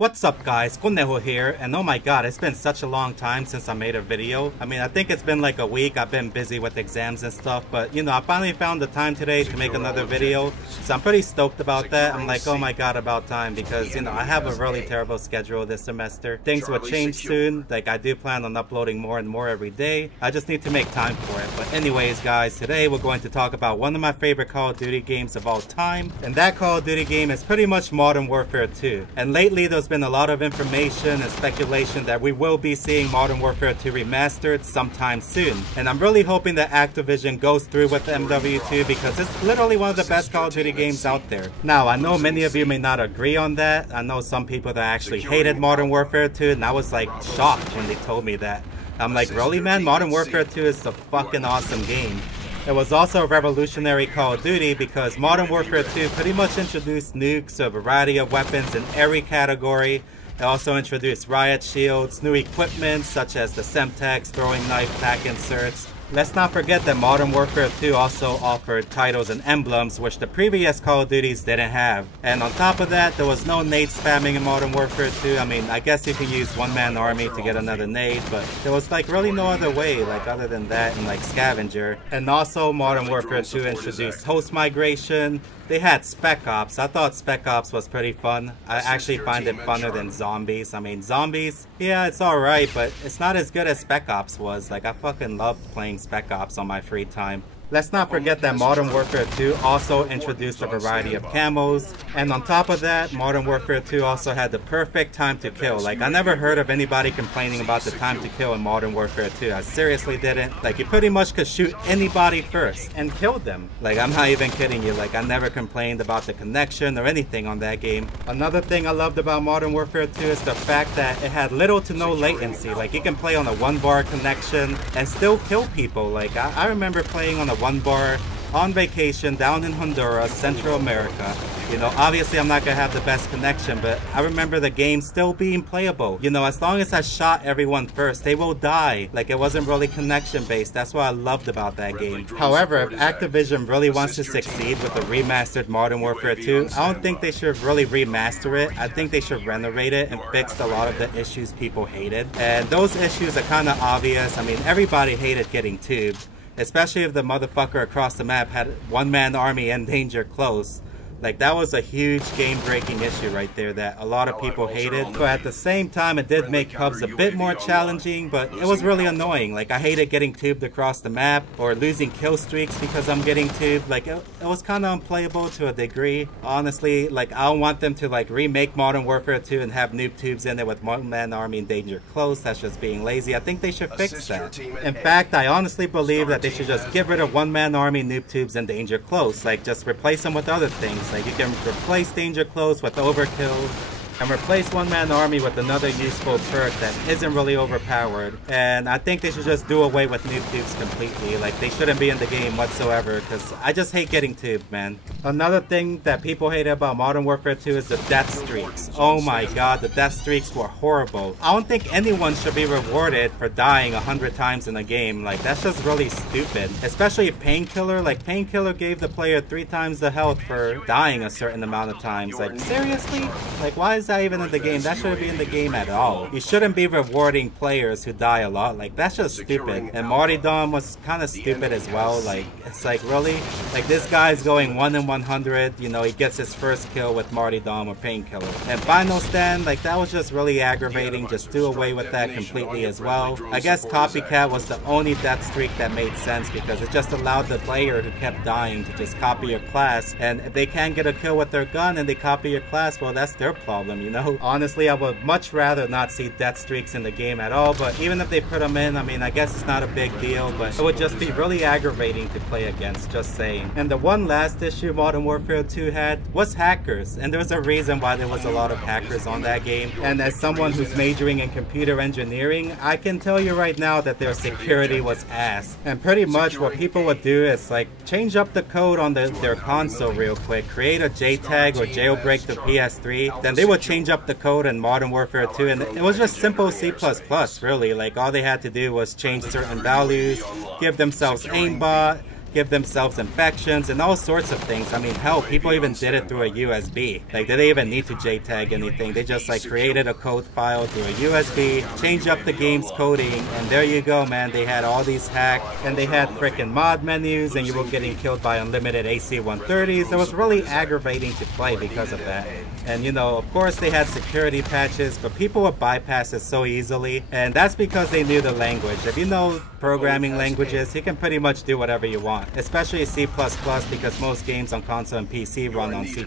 What's up guys, Conejo here, and oh my god, it's been such a long time since I made a video. I mean, I think it's been like a week. I've been busy with exams and stuff, but you know, I finally found the time today to make another video, so I'm pretty stoked about that. I'm like, oh my god, about time, because you know, I have a really terrible schedule this semester. Things will change soon. Like, I do plan on uploading more and more every day. I just need to make time for it. But anyways guys, today we're going to talk about one of my favorite Call of Duty games of all time, and that Call of Duty game is pretty much Modern Warfare 2. And lately there's been a lot of information and speculation that we will be seeing Modern Warfare 2 Remastered sometime soon. And I'm really hoping that Activision goes through with MW2 because it's literally one of the best Call of Duty games out there. Now, I know many of you may not agree on that. I know some people that actually hated Modern Warfare 2, and I was like shocked when they told me that. I'm like, really man? Modern Warfare 2 is a fucking awesome game. It was also a revolutionary Call of Duty because Modern Warfare 2 pretty much introduced nukes, a variety of weapons in every category. It also introduced riot shields, new equipment such as the Semtex, throwing knife pack inserts. Let's not forget that Modern Warfare 2 also offered titles and emblems which the previous Call of Duties didn't have. And on top of that, there was no nade spamming in Modern Warfare 2. I mean, I guess you can use one-man army to get another nade, but there was like really no other way, like other than that and like scavenger. And also Modern Warfare 2 introduced host migration. They had Spec Ops. I thought Spec Ops was pretty fun. I actually find it funner than Zombies. I mean, Zombies, yeah, it's alright, but it's not as good as Spec Ops was. Like, I fucking loved playing Spec Ops on my free time. Let's not forget that Modern Warfare 2 also introduced a variety of camos, and on top of that, Modern Warfare 2 also had the perfect time to kill. Like, I never heard of anybody complaining about the time to kill in Modern Warfare 2. I seriously didn't. Like, you pretty much could shoot anybody first and kill them. Like, I'm not even kidding you. Like, I never complained about the connection or anything on that game. Another thing I loved about Modern Warfare 2 is the fact that it had little to no latency. Like, you can play on a 1-bar connection and still kill people. Like, I remember playing on a 1-bar on vacation down in Honduras, Central America. You know, obviously I'm not gonna have the best connection, but I remember the game still being playable. You know, as long as I shot everyone first, they will die. Like, it wasn't really connection based. That's what I loved about that game. However, if Activision really wants to succeed with the remastered Modern Warfare 2, I don't think they should really remaster it. I think they should renovate it and fix a lot of the issues people hated. And those issues are kind of obvious. I mean, everybody hated getting tubed. Especially if the motherfucker across the map had one-man army and danger close. Like, that was a huge game-breaking issue right there that a lot of people hated. But at the same time, it did make pubs a bit more challenging, but it was really annoying. Like, I hated getting tubed across the map or losing kill streaks because I'm getting tubed. Like, it was kind of unplayable to a degree. Honestly, like, I don't want them to, like, remake Modern Warfare 2 and have noob tubes in it with one-man army and danger close. That's just being lazy. I think they should fix that. In fact, I honestly believe that they should just get rid of one-man army, noob tubes, and danger close. Like, just replace them with other things. Like, you can replace danger close with overkill and replace one-man army with another useful perk that isn't really overpowered. And I think they should just do away with noob tubes completely. Like, they shouldn't be in the game whatsoever, because I just hate getting tubed, man. Another thing that people hate about Modern Warfare 2 is the death streaks. Oh my god, the death streaks were horrible. I don't think anyone should be rewarded for dying 100 times in a game. Like, that's just really stupid. Especially Painkiller. Like, Painkiller gave the player 3 times the health for dying a certain amount of times. Like, seriously? Like, why is that even in the game? That shouldn't be in the game at all. You shouldn't be rewarding players who die a lot. Like, that's just stupid. And Martyrdom was kind of stupid as well. Like, it's like, really? Like, this guy's going 1 in 100. You know, he gets his first kill with Martyrdom or Painkiller. And Final Stand, like, that was just really aggravating. Just do away with that completely as well. I guess Copycat was the only death streak that made sense because it just allowed the player who kept dying to just copy your class. And if they can't get a kill with their gun and they copy your class, well, that's their problem, you know? Honestly, I would much rather not see death streaks in the game at all, but even if they put them in, I mean, I guess it's not a big deal, but it would just be really aggravating to play against, just saying. And the one last issue Modern Warfare 2 had was hackers, and there's a reason why there was a lot of hackers on that game. And as someone who's majoring in computer engineering, I can tell you right now that their security was ass. And pretty much what people would do is like change up the code on their console real quick, create a JTAG or jailbreak the PS3, then they would change up the code in Modern Warfare 2, and it was just simple C++, really. Like, all they had to do was change certain values, give themselves aimbot, give themselves infections and all sorts of things. I mean, hell, people even did it through a USB. Like, they didn't even need to JTAG anything. They just like created a code file through a USB, changed up the game's coding, and there you go, man. They had all these hacks, and they had freaking mod menus, and you were getting killed by unlimited AC-130s. It was really aggravating to play because of that. And you know, of course they had security patches, but people would bypass it so easily, and that's because they knew the language. If you know programming languages, you can pretty much do whatever you want, especially C++, because most games on console and PC run on C++,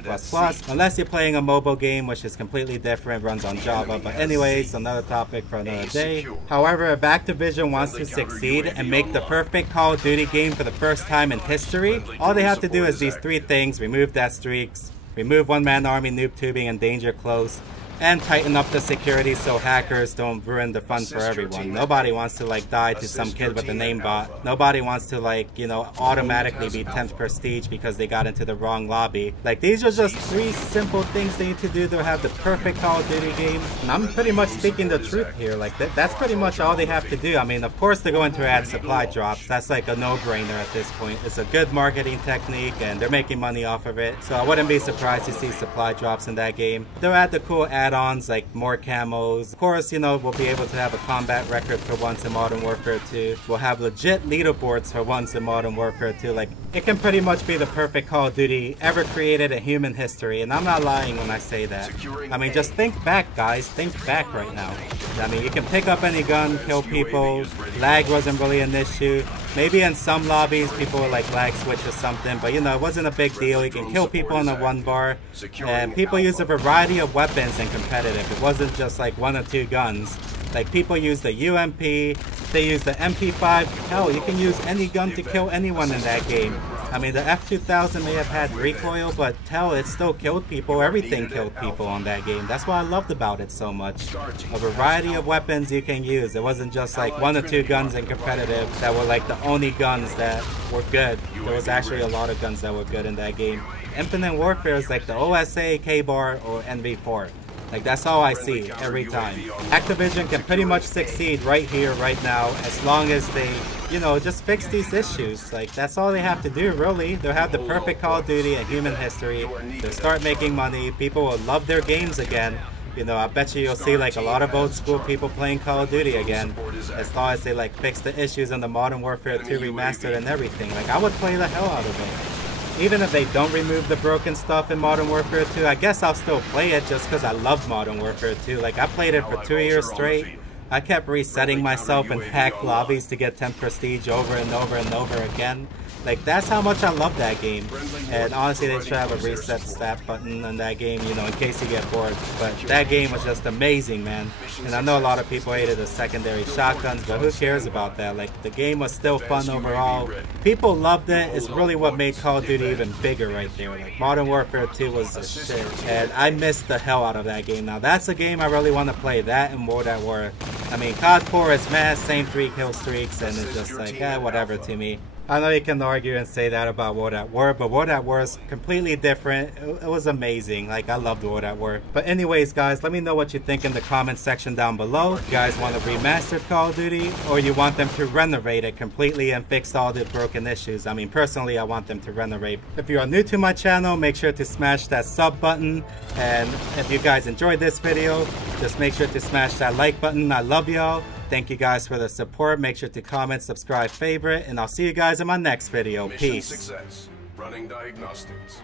unless you're playing a mobile game, which is completely different, runs on Java. But anyways, another topic for another day. However, if Activision wants to succeed and make the perfect Call of Duty game for the first time in history, all they have to do is these three things: remove death streaks, remove one-man army, noob tubing, and danger close, and tighten up the security so hackers don't ruin the fun for everyone. Nobody wants to like die to some kid with a name bot. Nobody wants to like, you know, automatically be 10th prestige because they got into the wrong lobby. Like, these are just three simple things they need to do to have the perfect Call of Duty game. And I'm pretty much speaking the truth here. Like, that's pretty much all they have to do. I mean, of course they're going to add supply drops. That's like a no-brainer at this point. It's a good marketing technique and they're making money off of it. So I wouldn't be surprised to see supply drops in that game. They'll add the cool add-ons like more camos. Of course, you know, we'll be able to have a combat record for once in Modern Warfare 2. We'll have legit leaderboards for once in Modern Warfare 2. Like, it can pretty much be the perfect Call of Duty ever created in human history, and I'm not lying when I say that. I mean, just think back, guys. Think back right now. I mean, you can pick up any gun, kill people. Lag wasn't really an issue. Maybe in some lobbies people would like lag switch or something, but you know, it wasn't a big deal. You can kill people in a one bar, and people use a variety of weapons in competitive. It wasn't just like one or two guns. Like, people use the UMP, they use the MP5. Hell, you can use any gun to kill anyone in that game. I mean, the F2000 may have had recoil, but hell, it still killed people. Everything killed people on that game. That's what I loved about it so much. A variety of weapons you can use. It wasn't just like one or two guns in competitive that were like the only guns that were good. There was actually a lot of guns that were good in that game. Infinite Warfare is like the OSA, K-Bar, or NV4. Like, that's all I see every time. Activision can pretty much succeed right here, right now, as long as they, you know, just fix these issues. Like, that's all they have to do, really. They'll have the perfect Call of Duty in human history. They'll start making money. People will love their games again. You know, I bet you'll see like a lot of old school people playing Call of Duty again, as long as they like fix the issues in the Modern Warfare 2 Remastered and everything. Like, I would play the hell out of it. Even if they don't remove the broken stuff in Modern Warfare 2, I guess I'll still play it just because I love Modern Warfare 2. Like, I played it for 2 years straight. I kept resetting myself in hacked lobbies to get 10 prestige over and over and over again. Like, that's how much I love that game. And honestly, they should have a reset stat button on that game, you know, in case you get bored. But that game was just amazing, man. And I know a lot of people hated the secondary shotguns, but who cares about that? Like, the game was still fun overall. People loved it. It's really what made Call of Duty even bigger right there. Like, Modern Warfare 2 was the shit. And I missed the hell out of that game. Now, that's a game I really want to play. That and World at War. I mean, COD 4 is mad, same 3 kill streaks, and it's just like, whatever to me. I know you can argue and say that about World at War, but World at War is completely different. It was amazing. Like, I loved World at War. But anyways, guys, let me know what you think in the comment section down below. If you guys want a remastered Call of Duty, or you want them to renovate it completely and fix all the broken issues. I mean, personally, I want them to renovate. If you are new to my channel, make sure to smash that sub button. And if you guys enjoyed this video, just make sure to smash that like button. I love y'all. Thank you guys for the support. Make sure to comment, subscribe, favorite, and I'll see you guys in my next video. Peace. Success. Running diagnostics.